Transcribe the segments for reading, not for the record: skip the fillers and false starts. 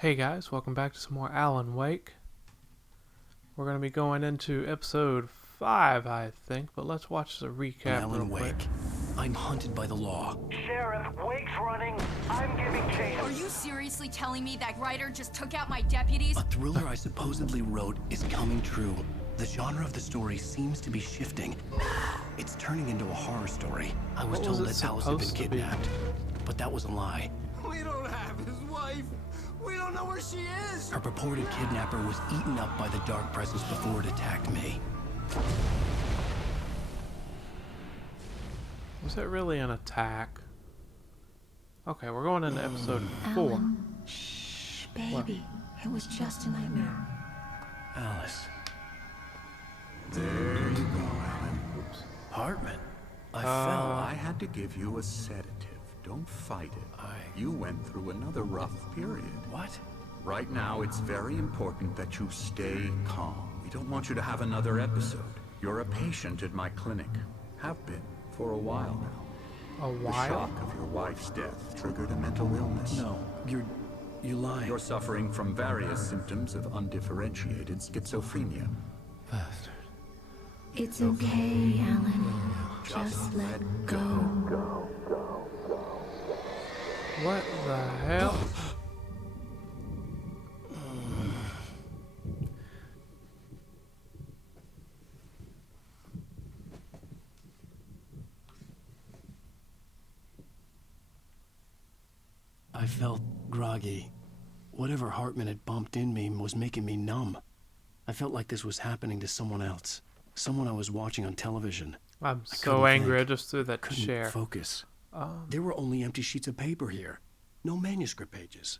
Hey guys, welcome back to some more Alan Wake. We're going to be going into episode 5, I think, but let's watch the recap real Alan quick. Wake. I'm hunted by the law. Sheriff, Wake's running. I'm giving chase. Are you seriously telling me that writer just took out my deputies? A thriller I supposedly wrote is coming true. The genre of the story seems to be shifting. It's turning into a horror story. I was What was told it that Alice had been supposed to be? kidnapped, but that was a lie. We don't have his wife. We don't know where she is. Her purported kidnapper was eaten up by the dark presence before it attacked me. Was it really an attack? Okay, we're going into episode 4. Alan, shh, baby. It was just a nightmare. Alice. There you go, Alan. Oops. Hartman. I I had to give you a sedative. Don't fight it. You went through another rough period. What? Right now, it's very important that you stay calm. We don't want you to have another episode. You're a patient at my clinic. Have been for a while now. A The while? shock of your wife's death triggered a mental illness. No, you're lying. You're suffering from various symptoms of undifferentiated schizophrenia. Bastard. It's okay, Alan. Just let go. What the hell? I felt groggy. Whatever Hartman had bumped in me was making me numb. I felt like this was happening to someone else. Someone I was watching on television. I'm I so couldn't angry think. I just threw that Couldn't chair. focus. There were only empty sheets of paper here. No manuscript pages.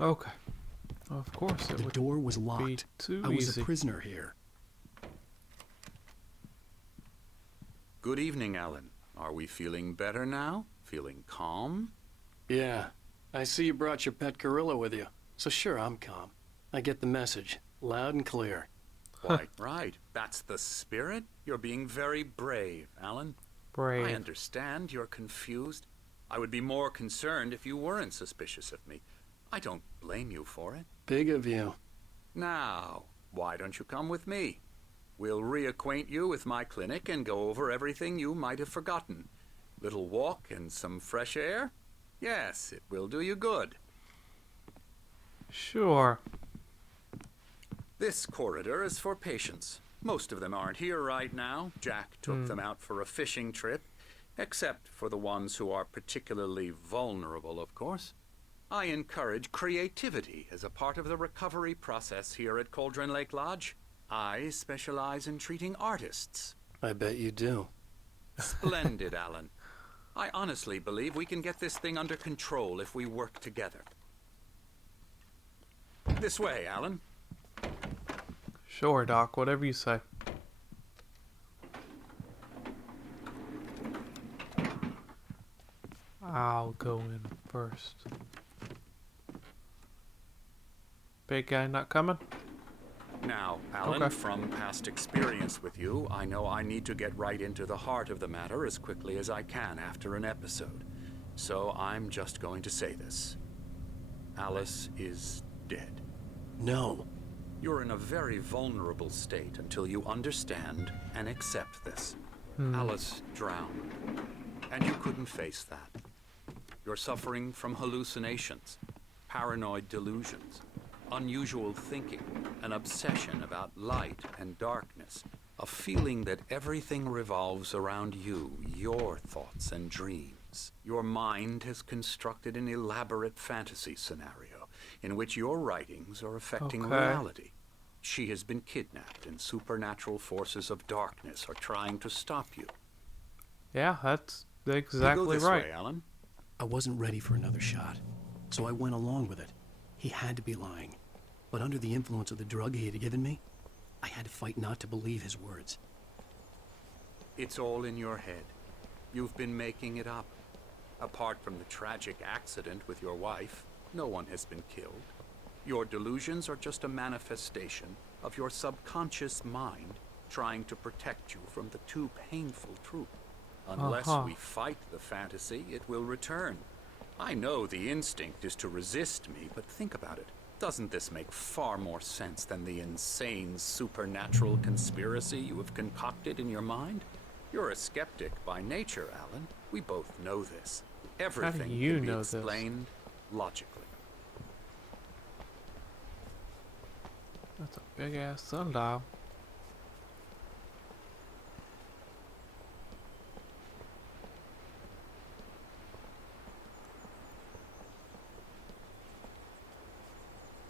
Okay. Of course it The would door was be locked. too I was easy. a prisoner here. Good evening, Alan. Are we feeling better now? Feeling calm? Yeah. I see you brought your pet gorilla with you. So sure, I'm calm. I get the message. Loud and clear. Quite right. That's the spirit. You're being very brave, Alan. I Brave. understand you're confused. I would be more concerned if you weren't suspicious of me. I don't blame you for it. Big of you. Now, why don't you come with me? We'll reacquaint you with my clinic and go over everything you might have forgotten. Little walk and some fresh air? Yes, it will do you good. Sure. This corridor is for patients. Most of them aren't here right now. Jack took them out for a fishing trip, except for the ones who are particularly vulnerable, of course. I encourage creativity as a part of the recovery process here at Cauldron Lake Lodge. I specialize in treating artists. I bet you do. Splendid, Alan. I honestly believe we can get this thing under control if we work together. This way, Alan. Sure, Doc. Whatever you say. I'll go in first. Big guy not coming? Now, Alan, Okay. from past experience with you, I know I need to get right into the heart of the matter as quickly as I can after an episode. So I'm just going to say this. Alice is dead. No. You're in a very vulnerable state until you understand and accept this. Alice drowned, and you couldn't face that. You're suffering from hallucinations, paranoid delusions, unusual thinking, an obsession about light and darkness, a feeling that everything revolves around you, your thoughts and dreams. Your mind has constructed an elaborate fantasy scenario in which your writings are affecting Okay. reality. She has been kidnapped, and supernatural forces of darkness are trying to stop you. Yeah, that's You go exactly this right. way, Alan. I wasn't ready for another shot. So I went along with it. He had to be lying. But under the influence of the drug he had given me, I had to fight not to believe his words. It's all in your head. You've been making it up. Apart from the tragic accident with your wife, no one has been killed. Your delusions are just a manifestation of your subconscious mind trying to protect you from the too painful truth. Unless Uh-huh. we fight the fantasy, it will return. I know the instinct is to resist me, but think about it. Doesn't this make far more sense than the insane supernatural conspiracy you have concocted in your mind? You're a skeptic by nature, Alan. We both know this. Everything you can be know this? explained logically. That's a big ass sundial.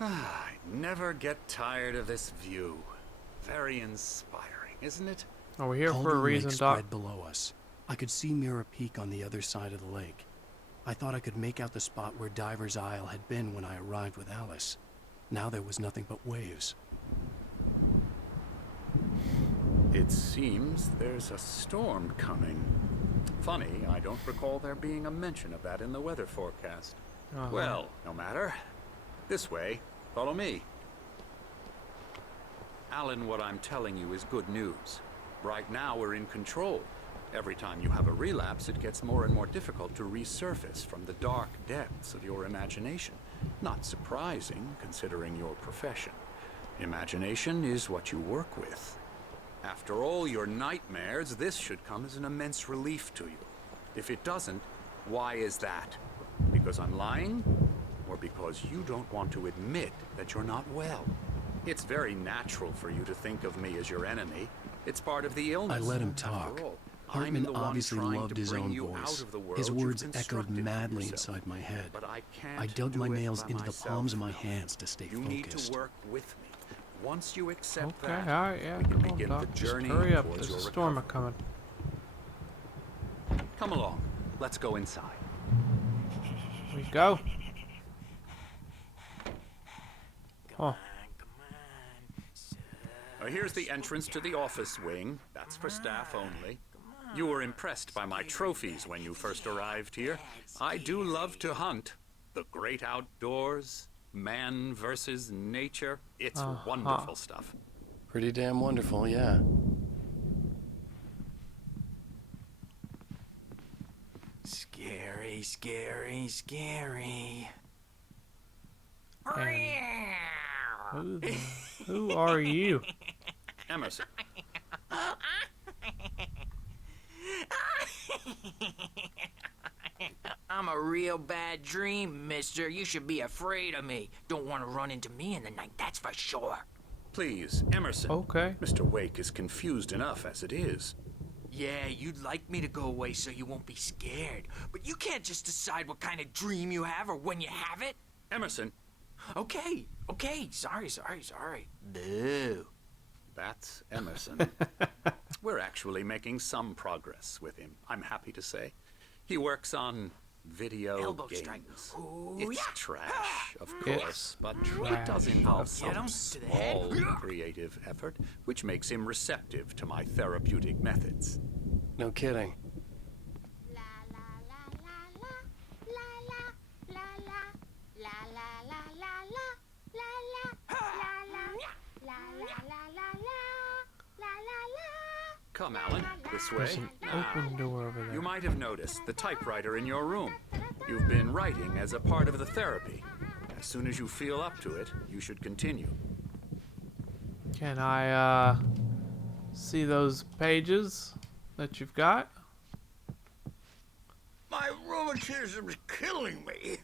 I never get tired of this view. Very inspiring, isn't it? Oh, we're here for a Calder reason, Lake Doc. spread below us. I could see Mirror Peak on the other side of the lake. I thought I could make out the spot where Diver's Isle had been when I arrived with Alice. Now there was nothing but waves. It seems there's a storm coming. Funny, I don't recall there being a mention of that in the weather forecast. Uh-huh. Well, no matter. This way. Follow me. Alan, what I'm telling you is good news. Right now we're in control. Every time you have a relapse, it gets more and more difficult to resurface from the dark depths of your imagination. Not surprising, considering your profession. Imagination is what you work with. After all your nightmares, this should come as an immense relief to you. If it doesn't, why is that? Because I'm lying? Or because you don't want to admit that you're not well? It's very natural for you to think of me as your enemy. It's part of the illness. I let him After talk. all, Hartman I'm the one obviously trying loved to his bring own you voice. out of the world His you've words echoed constructed for madly yourself. inside my head. But I can't I dug do my it nails by into the myself. palms of my hands to stay You need to focused. work with me. Once you accept Okay, that, alright, yeah, we can come on, begin Doc. the Just journey hurry up. towards There's a your storm recovery. coming. Come along. Let's go inside. Here we go. Oh, Here's the entrance to the office wing. That's for staff only. You were impressed by my trophies when you first arrived here. I do love to hunt. The great outdoors, man versus nature. It's wonderful stuff. Pretty damn wonderful, yeah. Scary, scary, scary. who are you? Emerson, I'm a real bad dream, mister. You should be afraid of me. Don't want to run into me in the night, that's for sure. please, Emerson. Okay. Mr. Wake is confused enough as it is. Yeah, you'd like me to go away so you won't be scared. But you can't just decide what kind of dream you have or when you have it. Emerson, Okay, sorry. Boo. that's Emerson. We're actually making some progress with him, I'm happy to say. He works on video Elbow games. strike. Ooh, It's yeah. trash, of It's course, but trash. it does involve Get him some to the head. small creative effort, which makes him receptive to my therapeutic methods. No kidding. Come, Alan, this There's way. an Now, open door over there. you might have noticed the typewriter in your room. You've been writing as a part of the therapy. As soon as you feel up to it, you should continue. Can I, see those pages that you've got? My rheumatism's killing me.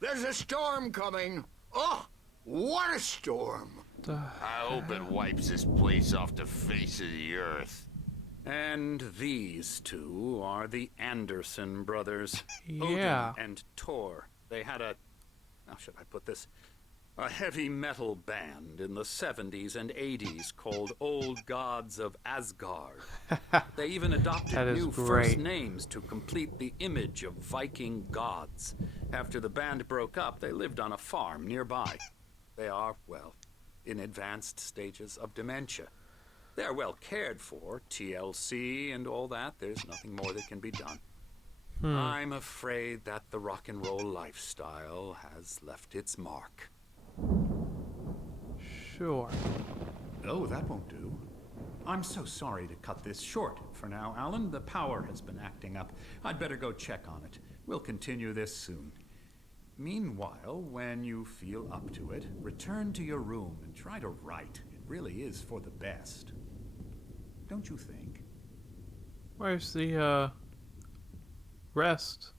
There's a storm coming. Oh, what a storm. I hope it wipes this place off the face of the earth. And these two are the Anderson brothers. Yeah. Odin and Tor. They had a... How should I put this? A heavy metal band in the 70s and 80s called Old Gods of Asgard. They even That adopted is new great. first names to complete the image of Viking gods. After the band broke up, they lived on a farm nearby. They are, well, in advanced stages of dementia. They're well cared for, TLC and all that. There's nothing more that can be done. I'm afraid that the rock and roll lifestyle has left its mark. Sure. Oh, that won't do. I'm so sorry to cut this short for now, Alan. The power has been acting up. I'd better go check on it. We'll continue this soon. Meanwhile, when you feel up to it, return to your room and try to write. It really is for the best. Don't you think? Where's the rest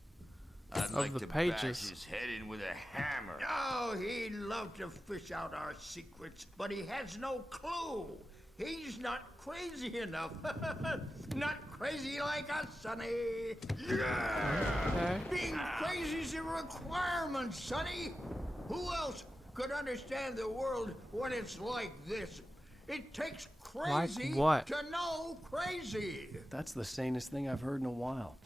I'd of like the to pages? bash his head in with a hammer. Oh, he'd love to fish out our secrets, but he has no clue. He's not crazy enough. Not crazy like us, Sonny. Yeah! Okay. Being crazy's a requirement, Sonny. Who else could understand the world when it's like this? It takes crazy Like what? to know crazy. That's the sanest thing I've heard in a while.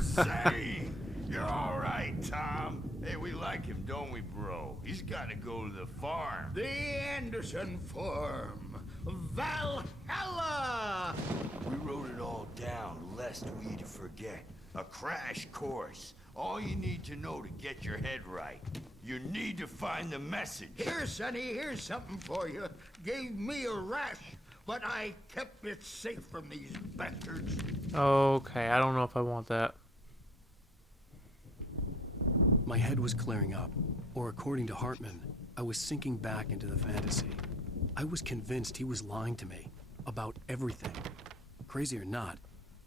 Say, you're all right, Tom. Hey, we like him, don't we, bro? He's got to go to the farm. The Anderson Farm. Valhalla! We wrote it all down, lest we forget. A crash course. All you need to know to get your head right. You need to find the message. Here, Sonny, here's something for you. Gave me a rash, but I kept it safe from these bastards. Okay, I don't know if I want that. My head was clearing up, or according to Hartman, I was sinking back into the fantasy. I was convinced he was lying to me about everything. Crazy or not,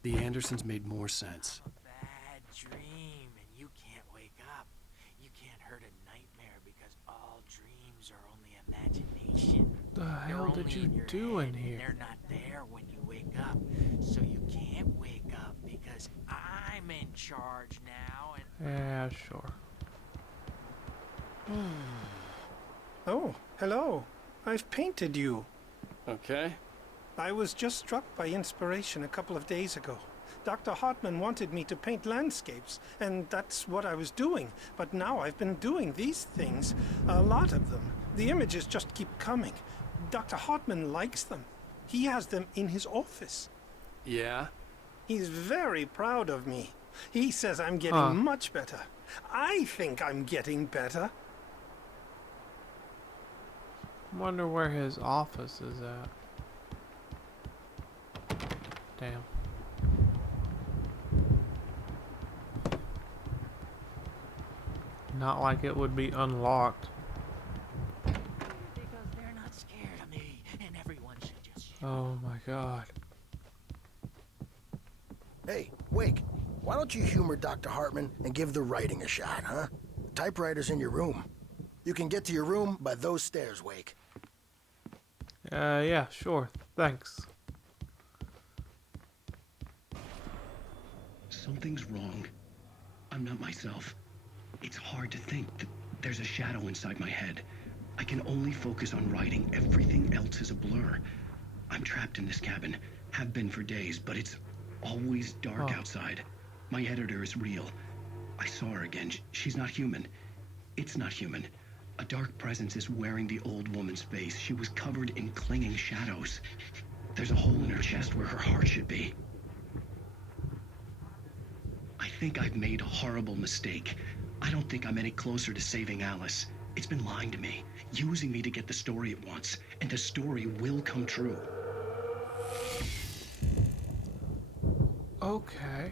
the Andersons made more sense. Bad dream, and you can't wake up. You can't hurt a nightmare because all dreams are only imagination. The hell They're did only you in your do head, in and here? they're not there when you wake up. So you can't wake up because I'm in charge now, and Yeah, sure. Oh, hello. I've painted you. Okay. I was just struck by inspiration a couple of days ago. Dr. Hartman wanted me to paint landscapes, and that's what I was doing. But now I've been doing these things, a lot of them. The images just keep coming. Dr. Hartman likes them. He has them in his office. Yeah? He's very proud of me. He says I'm getting much better. I think I'm getting better. Wonder where his office is at. Damn. Not like it would be unlocked. because they're not scared of me, and everyone should just. Oh my god. Hey, Wake, why don't you humor Dr. Hartman and give the writing a shot, huh? The typewriter's in your room. You can get to your room by those stairs, Wake. Yeah, sure. Thanks. Something's wrong. I'm not myself. It's hard to think that there's a shadow inside my head. I can only focus on writing. Everything else is a blur. I'm trapped in this cabin. Have been for days, but it's always dark outside. My editor is real. I saw her again. She's not human. It's not human. A dark presence is wearing the old woman's face. She was covered in clinging shadows. There's a hole in her chest where her heart should be. I think I've made a horrible mistake. I don't think I'm any closer to saving Alice. It's been lying to me, using me to get the story it wants, and the story will come true. Okay.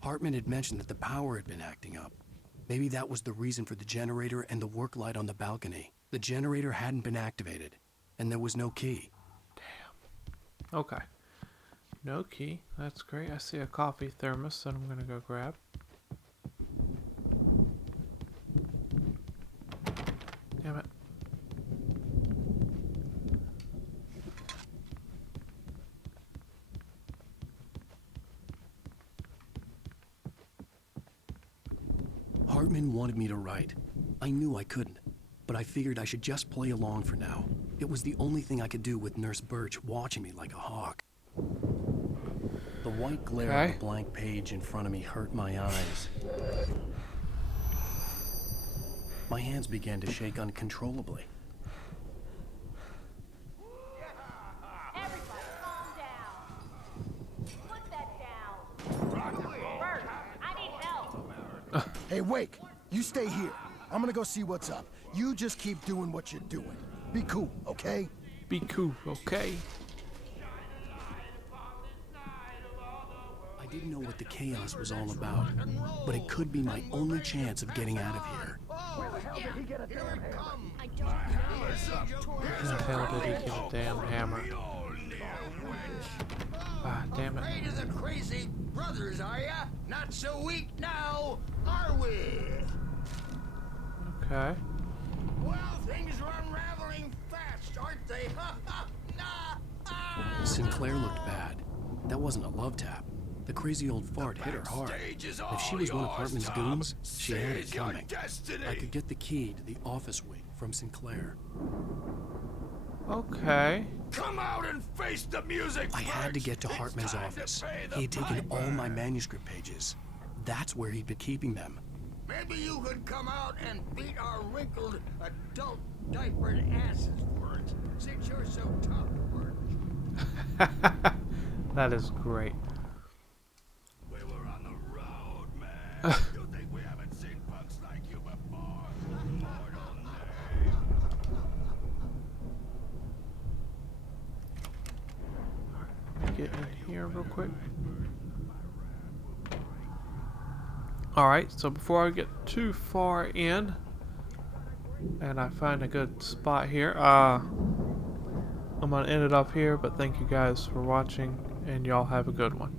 Hartman had mentioned that the power had been acting up. Maybe that was the reason for the generator and the work light on the balcony. The generator hadn't been activated, and there was no key. Damn. Okay. No key. That's great. I see a coffee thermos that I'm gonna go grab. Damn it. Hartman wanted me to write. I knew I couldn't, but I figured I should just play along for now. It was the only thing I could do with Nurse Birch watching me like a hawk. The white glare of the blank page in front of me hurt my eyes. My hands began to shake uncontrollably. Everybody calm down. Put that down. Bert, I need help. Hey, Wake, you stay here. I'm gonna go see what's up. You just keep doing what you're doing. Be cool, okay? Be cool, okay? I didn't know what the chaos was all about, but it could be my only chance of getting out of here. Where the hell did he get a damn hammer? I don't know. Where the hell did he get a damn hammer? Ah, damn it. Afraid of the crazy brothers, are ya? Not so weak now, are we? Okay. Well, things are unraveling fast, aren't they? Sinclair looked bad. That wasn't a love tap. The crazy old fart hit her hard. If she was one of Hartman's goons, she had it coming. I could get the key to the office wing from Sinclair. Okay. Come out and face the music. I had to get to Hartman's office. He had taken all my manuscript pages. That's where he'd been keeping them. Maybe you could come out and beat our wrinkled adult diapered asses for it, since you're so tough, Bert. That is great. We were on the road, man. You think we haven't seen punks like you before? Mortal name. Get in here real quick. Alright, so before I get too far in and I find a good spot here, I'm gonna end it up here, but thank you guys for watching and y'all have a good one.